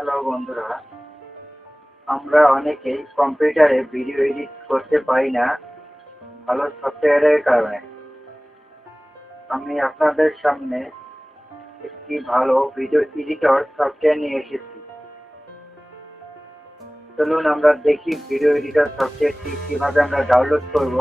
Hello বন্ধুরা, আমরা অনেকেই কম্পিউটারে ভিডিও এডিট করতে পারি না ভালো সফটওয়্যারের কারণে। আমি আপনাদের সামনে একটি ভালো ভিডিও এডিটর সফটওয়্যার নিয়ে এসেছি। চলুন আমরা দেখি ভিডিও এডিটর সফটওয়্যারটি কিভাবে আমরা ডাউনলোড করব